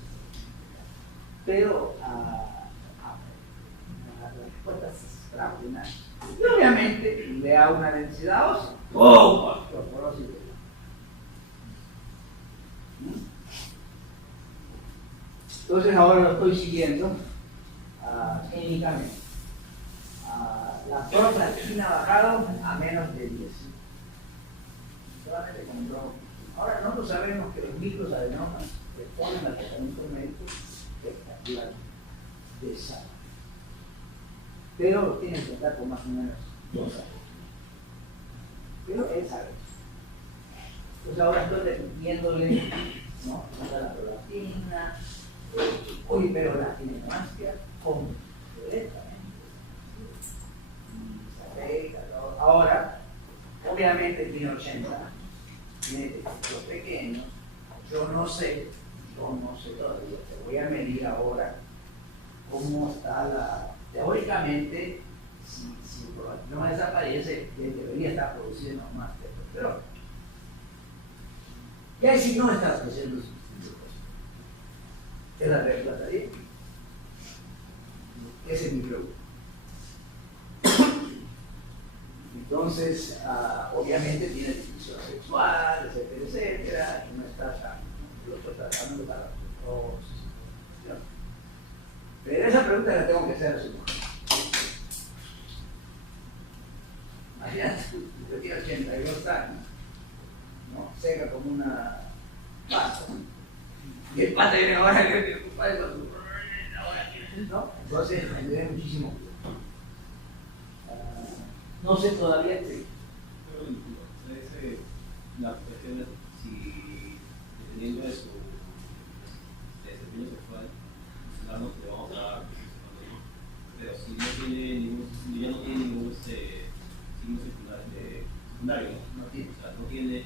pero la respuesta es extraordinaria. Y obviamente le da una densidad ósea. ¡Oh! Osteoporosis. Entonces ahora lo estoy siguiendo clínicamente. La prolactina ha bajado a menos de 10. Solamente con droga. Ahora nosotros sabemos que los microadenomas que ponen al tratamiento médico expectativas de salud. Pero lo tienen que tratar por más o menos 2 años. Pero él sabe. Entonces ahora estoy viéndole, ¿no? La prolactina, pero la ginecomastia completamente. Ahora, obviamente tiene 80 años, tiene testículos pequeños. Yo no sé todavía. Te voy a medir ahora cómo está teóricamente, si no desaparece, debería estar produciendo más testosterona. Y ahí si no está produciendo suficiente, ¿qué la reemplazaría? Ese es mi pregunta. Entonces, obviamente tiene disfunción sexual, etcétera, etcétera, y no está lo estoy tratando para los. Pero esa pregunta la tengo que hacer a su mujer. Imagínate, yo tiene 82 años, ¿no? Seca como una pasta. Y el pata viene ahora que mi compadre con su. ¿No? Entonces, me debe muchísimo. No sé todavía qué. La cuestión es si, dependiendo de su desempeño sexual, vamos a dar, pero si no tiene ningún, ya no tiene ningún signo secundario, ¿no? O sea, no tiene,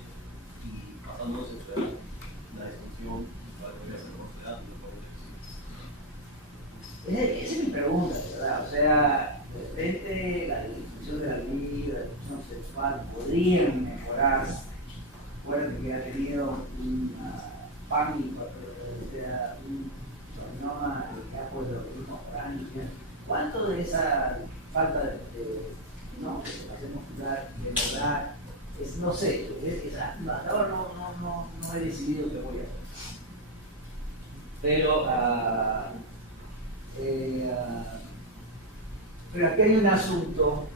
y pasando sexual, la disfunción va a tener que ser considerada. Esa es mi pregunta, ¿verdad? O sea, de repente la disfunción de la libido, la disfunción sexual podrían mejorar. Recuerden que ha tenido un pánico, sea un sonoma que ha puesto los mismos cráneos. ¿Cuánto de esa falta de situación muscular de verdad es, no sé, hasta ahora no he decidido qué voy a hacer? Pero aquí hay un asunto.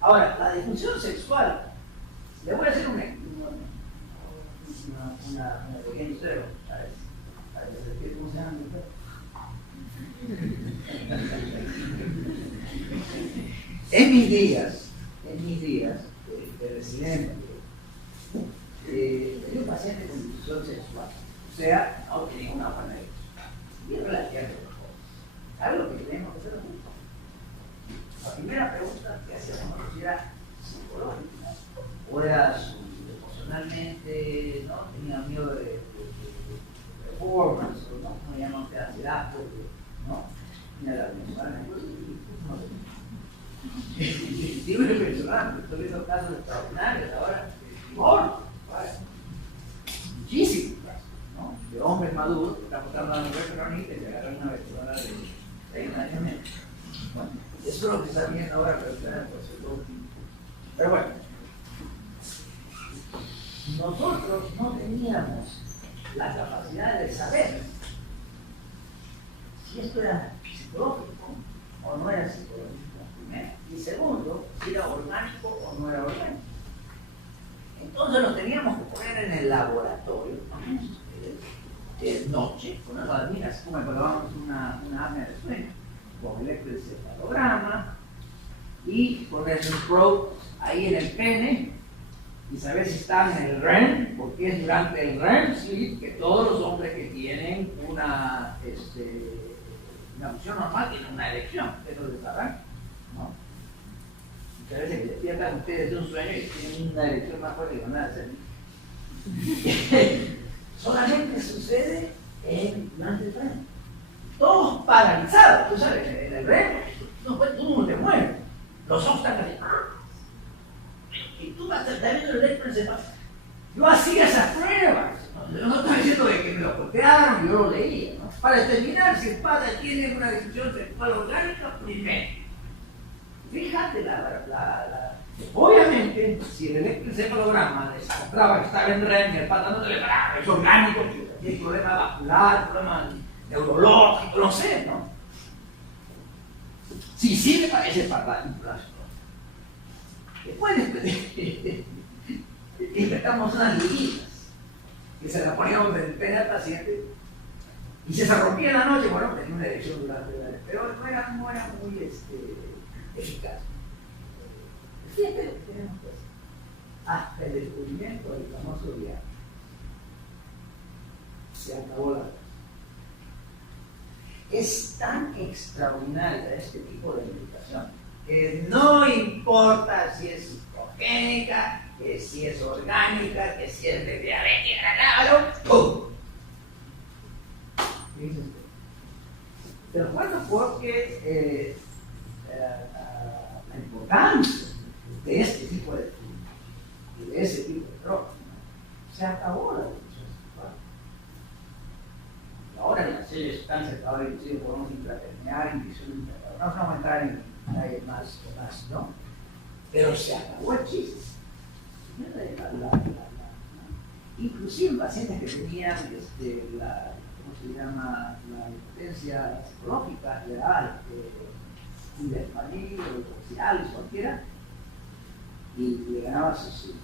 Ahora, la disfunción sexual, le voy a hacer una pequeña historia, para que se despierten cómo se llama mi perro. En mis días de residente, tenía un paciente con disfunción sexual, o sea, no tenía una buena y es relativamente joven. Algo que tenemos que hacer juntos. La primera pregunta que hacíamos era psicológica, o era emocionalmente, ¿no? Tenía miedo de performance, o no llamamos de ansiedad, ¿no? Tenía la emocional, no sé. Digo yo personal, estoy viendo casos extraordinarios ahora, divorcios, muchísimos casos, ¿no? De hombres maduros que están votando a la mujer peronista y le agarran una veterana de 6 años menos. Bueno, eso es lo que está viendo ahora, pero bueno, nosotros no teníamos la capacidad de saber si esto era psicológico o no era psicológico, primero. Y segundo, si era orgánico o no era orgánico. Entonces lo teníamos que poner en el laboratorio, de noche, con unas alminas, como cuando vamos una apnea de sueño, con electroencefalograma, y ponerse un probe ahí en el pene, y saber si están en el REM, porque es durante el REM sleep que todos los hombres que tienen una función normal tienen una erección, eso lo sabrán, ¿no? Muchas veces que despiertan ustedes de un sueño y tienen una erección más fuerte que van a hacer. Solamente sucede durante el REM. Todos paralizados, tú sabes, en el REM, tú no te mueves, los ojos están casi. Y tú vas a estar viendo el electroencefalograma. Yo hacía esas pruebas. No estoy diciendo de que me lo copiaron, yo lo leía, ¿no? Para determinar si el padre tiene una disfunción sexual orgánica primero. Fíjate, obviamente, si el electroencefalograma demostraba que estaba en REM y el padre no le paraba, es orgánico, tiene problema vascular, problema neurológico, no sé, ¿no? Sí me parece fatal. Después inventamos unas liguillas que se las poníamos en el pene al paciente y si se rompía en la noche, bueno, tenía una erección durante la noche, pero no era muy eficaz. Fíjate lo que tenemos que hacer. Hasta el descubrimiento del famoso día se acabó la cosa. Es tan extraordinaria este tipo de medicación que no importa si es psicogénica, que si es orgánica, que si es de diabetes, claro, ¡pum! Te lo cuento porque la importancia de este tipo de estudios y de ese tipo de drogas, ¿no? Se acabó la discusión sexual. Ahora las series están cercadas inclusive podemos intraterminar, inyección no vamos a entrar en detalles más, ¿no? Pero se acabó el chiste. Inclusive pacientes que tenían ¿cómo se llama? La impotencia psicológica, real, indefinida, social, cualquiera, y le ganaba su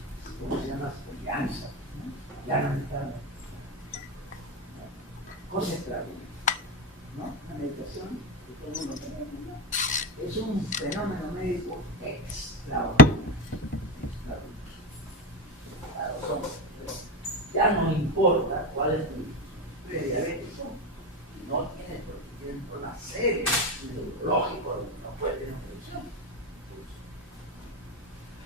¿cómo se llama? Su confianza, ¿no? Ya no necesitaba. Cosa extraordinaria, ¿no? La meditación que todo el mundo tenemos, ¿no? Es un fenómeno médico extraordinario. A los hombres, ya no importa cuál es tu diabetes, no tienes problemas serios, neurológicos, no puedes tener una infección.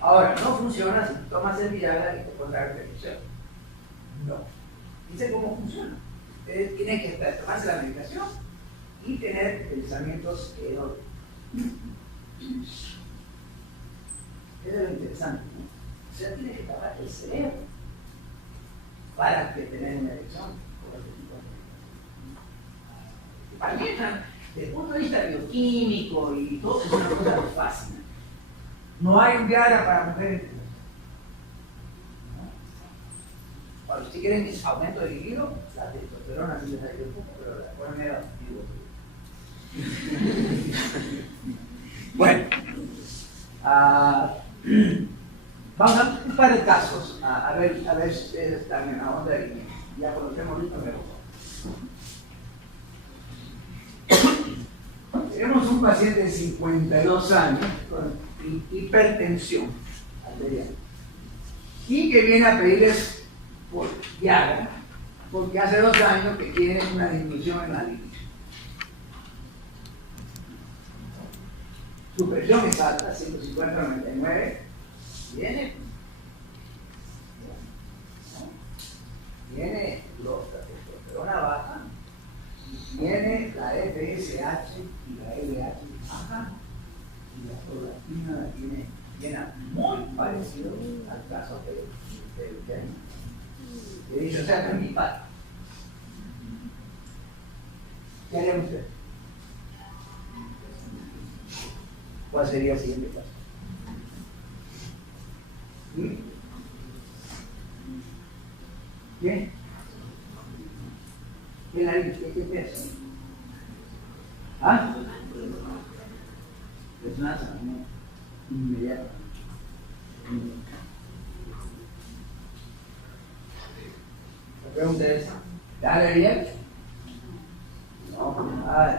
Ahora, no funciona si tomas el Viagra y te puedes dar infección. No. Dice cómo funciona. Ustedes tienen que tomarse la medicación y tener pensamientos eróticos. Eso es lo interesante, ¿no? O sea, tiene que trabajar el cerebro para que tener una erección por este tipo de medicación. Para mí, desde el punto de vista bioquímico y todo, es una cosa que fácil. No hay un Viagra para mujeres. Cuando ustedes quieren aumento de libido, la testosterona sí les ayuda un poco, pero la buena mera bueno, vamos a ver un par de casos, a ver si ustedes están en la onda y ya conocemos esto mejor. Tenemos un paciente de 52 años con hipertensión arterial y que viene a pedirles por Viagra, porque hace 2 años que tiene una disminución en la libido. Su presión es alta, 150/99, viene la testosterona baja, y tiene la FSH y la LH baja, y la prolactina la tiene llena. muy parecido al caso de Eugenio. Le dice, o sea, que es mi padre. ¿Qué harían ustedes? ¿Cuál sería el siguiente paso? ¿Qué? ¿Qué piensa? ¿Ah? Resonancia, ¿no? Inmediata. La pregunta es, ¿dale bien? No,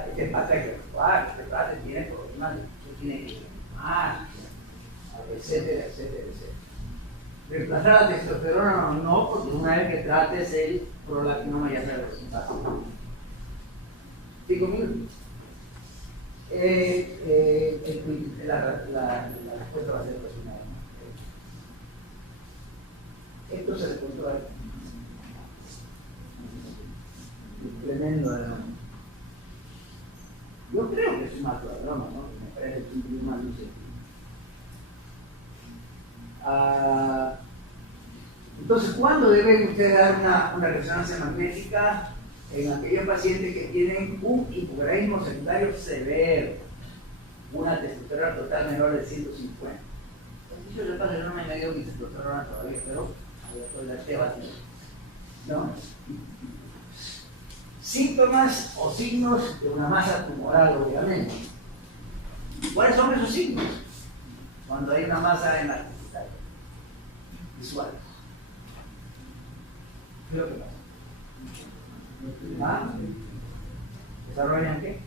este pata hay que actuar, este pata tiene problemas, tiene que quemar, etcétera, etcétera, etcétera. Reemplazar la testosterona no, porque una vez que trates el prolactinoma ya se resulta. 5 minutos. La respuesta va a ser personal. Esto se le controla. Tremendo de broma. Yo creo que es un acto de broma, ¿no? Me parece que es un más luce. Entonces, ¿cuándo deben ustedes dar una resonancia magnética? En aquellos pacientes que tienen un hipogonadismo secundario severo, una testosterona total menor de 150. Yo le paso, no me he medido mi testosterona todavía, pero la T ¿no? Síntomas o signos de una masa tumoral, obviamente. ¿Cuáles son esos signos? Cuando hay una masa en la testículo visual. ¿Qué es lo que pasa? ¿Ah? ¿Desarrollan qué?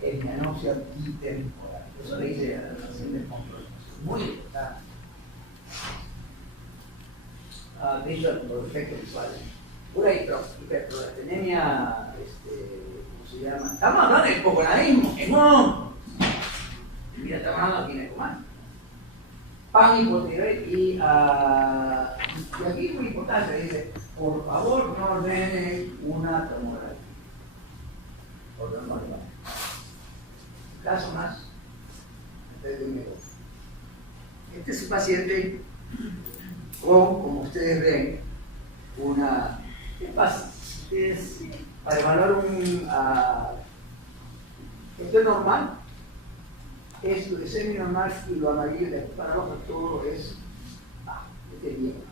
Esmianopsia bitemporal. Eso le dice a la paciente control. Muy importante. De hecho, los efectos visuales. Una hiperprolactinemia, ¿cómo se llama? Estamos hablando de hipogonadismo, ¡no! Mira, estamos hablando de ginecomastia. Pan hipotiroid y aquí es muy importante, dice, por favor no ordenen una tomografía. Ordenó. Caso más, este es un paciente con, como ustedes ven, una... ¿Qué pasa? Es para evaluar un... esto es normal. Esto es semi-normal y lo amarillo de aquí para abajo todo es bien.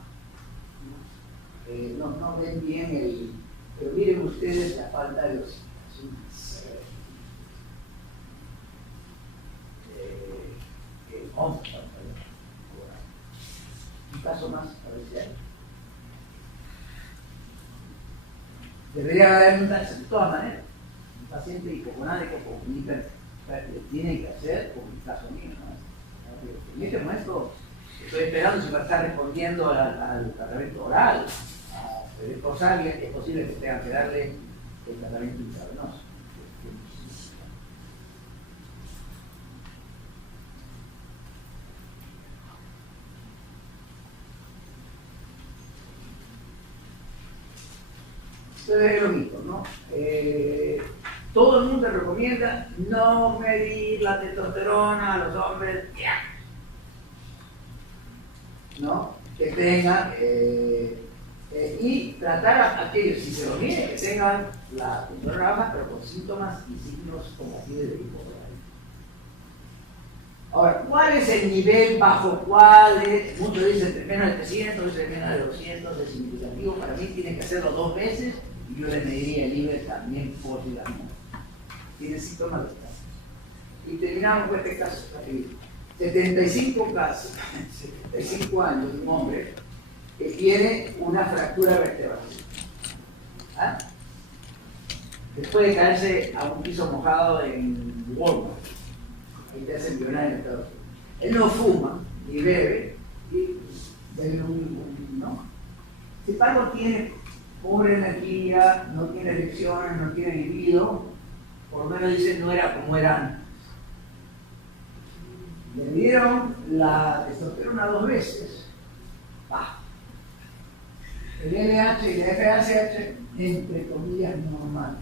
No ven bien el... Pero miren ustedes la falta de oxidación. Un caso más, a ver si hay. Debería haber un taxi de todas maneras. Un paciente hipogonádico con hiper tiene que hacer con un caso mío. ¿No? En este momento estoy esperando si va a estar respondiendo al tratamiento oral. Pero es posible que tengan que darle el tratamiento intravenoso. Entonces es lo mismo, ¿no? Todo el mundo recomienda no medir la testosterona a los hombres, ¿no? Que tengan y tratar a aquellos, si se lo mide, que tengan la testosterona baja, pero con síntomas y signos compatibles de hipogonadismo. Ahora, ¿cuál es el nivel bajo cuál? Muchos dicen menos de 300, dicen menos de 200, es significativo. Para mí tienen que hacerlo 2 veces y yo le mediría el nivel también por la misma. Tiene síntomas de caso. Y terminamos con este caso. 75 casos, 75 años de un hombre que tiene una fractura vertebral. ¿Ah? Después de caerse a un piso mojado en Walmart, y te hacen millonario en Estados Unidos. Él no fuma ni bebe y bebe ¿no? Sin embargo, tiene pobre energía, no tiene erecciones, no tiene libido, por lo menos dice no era como era antes. Le dieron la testosterona 2 veces. El LH y el FSH, entre comillas, normales.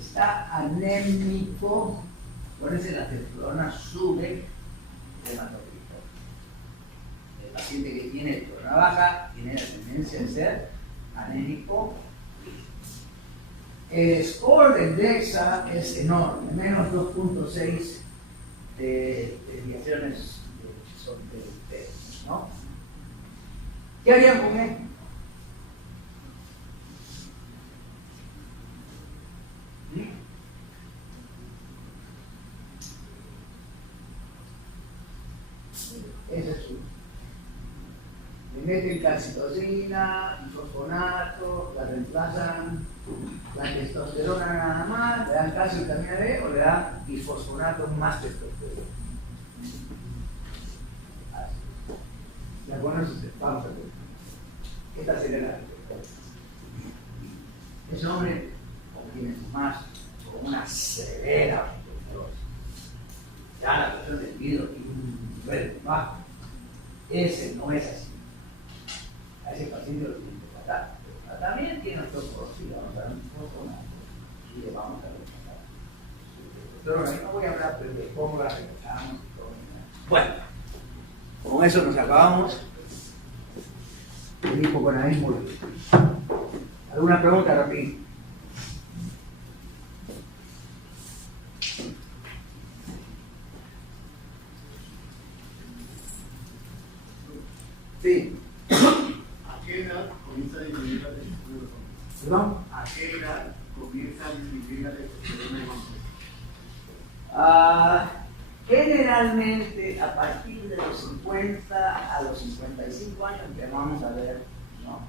Está anémico, por eso la testosterona sube hematocrito. El paciente que tiene hemoglobina baja tiene la tendencia de ser anémico. El score del DEXA es enorme, menos 2.6 de desviaciones de test, ¿no? ¿Qué harían con él? Ese es su. Le meten calcitosina, fosfonato, la reemplazan la testosterona nada más, le dan calcio y vitamina D o le dan bifosfonato más testosterona. Ya con eso vamos a ver. Esta sería la respuesta. Ese hombre obtiene más con una severa osteoporosis. Ya la presión del vidrio tiene un nivel bajo. Ese no es así. A ese paciente lo tienen que tratar. Pero también tiene osteoporosis, vamos a dar un poco más y le vamos a retratar. Pero ahí no voy a hablar de cómo la retratamos y todo. Bueno, con eso nos acabamos. El hipogonadismo. ¿Alguna pregunta, Rapín? Sí. ¿A qué edad comienza a disminuir la testosterona? ¿Perdón? ¿A qué edad comienza a disminuir la testosterona en hombres? Generalmente a partir de los 50 a los 55 años empezamos a ver, ¿no?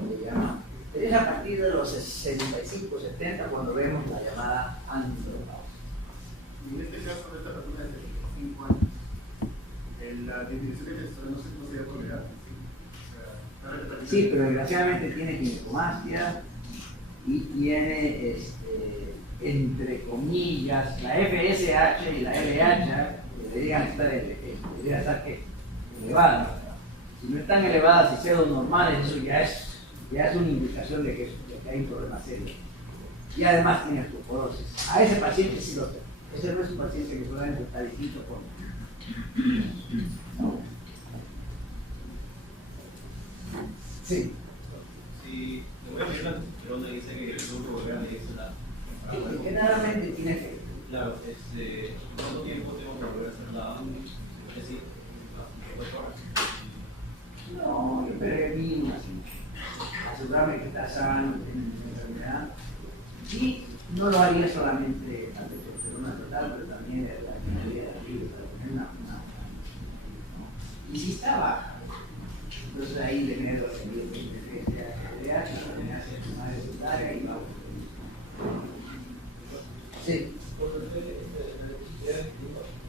Lo que llaman. Es a partir de los 65, 70 cuando vemos la llamada andropausia. Y en este caso de esta persona de 75 años, la disminución de testosterona no se considera tolerable. Sí, pero desgraciadamente tiene ginecomastia y tiene, entre comillas, la FSH y la LH deberían estar elevadas. Si no están elevadas y pseudo normales, eso ya es una indicación de que hay un problema serio. Y además tiene osteoporosis. A ese paciente sí lo tengo. Ese no es un paciente que solamente está distinto con. Sí. Si te voy a pedir la testosterona, dice que el grupo volver a medicinal. Generalmente tiene efecto. Claro, ¿cuánto tiempo tengo que volver a hacer la tesis? No, yo prevengo asegurarme que está sano, que tiene una enfermedad. Y no lo haría solamente la testosterona total, pero también la ingeniería de arriba, para poner una. Y si está baja, entonces ahí le meto el DH, la secundaria secundaria y vamos. Sí.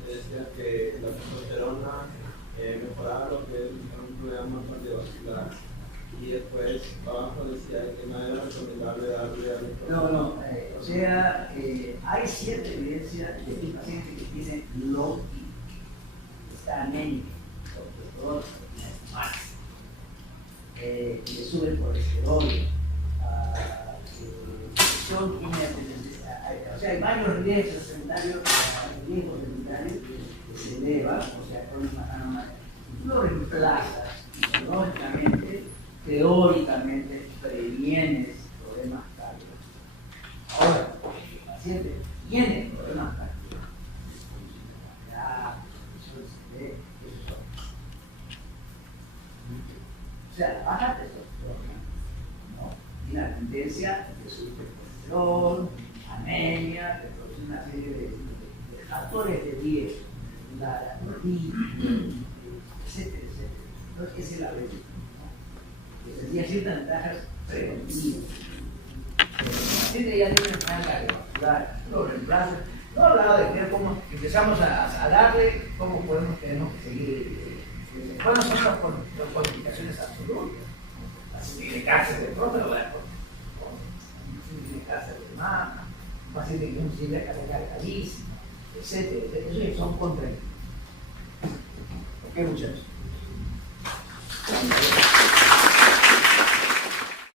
Decía que la testosterona mejoraba lo que es un problema cardiovascular y después abajo decía que no era recomendable darle a No, o sea, hay cierta evidencia de que un paciente que tiene low está anémico, sobre todo más, que le sube el colesterol, son o sea, hay varios riesgos secundarios que se elevan, o sea, lo reemplazas y lógicamente, teóricamente, previenes problemas cardíacos. Ahora, el paciente tiene problemas cardíacos, o sea, baja testosterona, ¿no? Y la tendencia de subir el colesterol, anemia, de producir una serie de factores de riesgo, la gordita, etcétera, etcétera. Entonces, esa es la ventaja, ¿no? Que tendría ciertas ventajas preventivas. El paciente ya tiene una cardiovascular, lo reemplaza. No hablaba de ver cómo empezamos a darle, cómo tenemos que seguir. ¿Cuáles son las complicaciones absolutas? Tiene cáncer de próstata, tiene cáncer de mama, un paciente que no tiene carga altísima, etcétera, etcétera. Eso son contraindicaciones. ¿Ok, muchachos?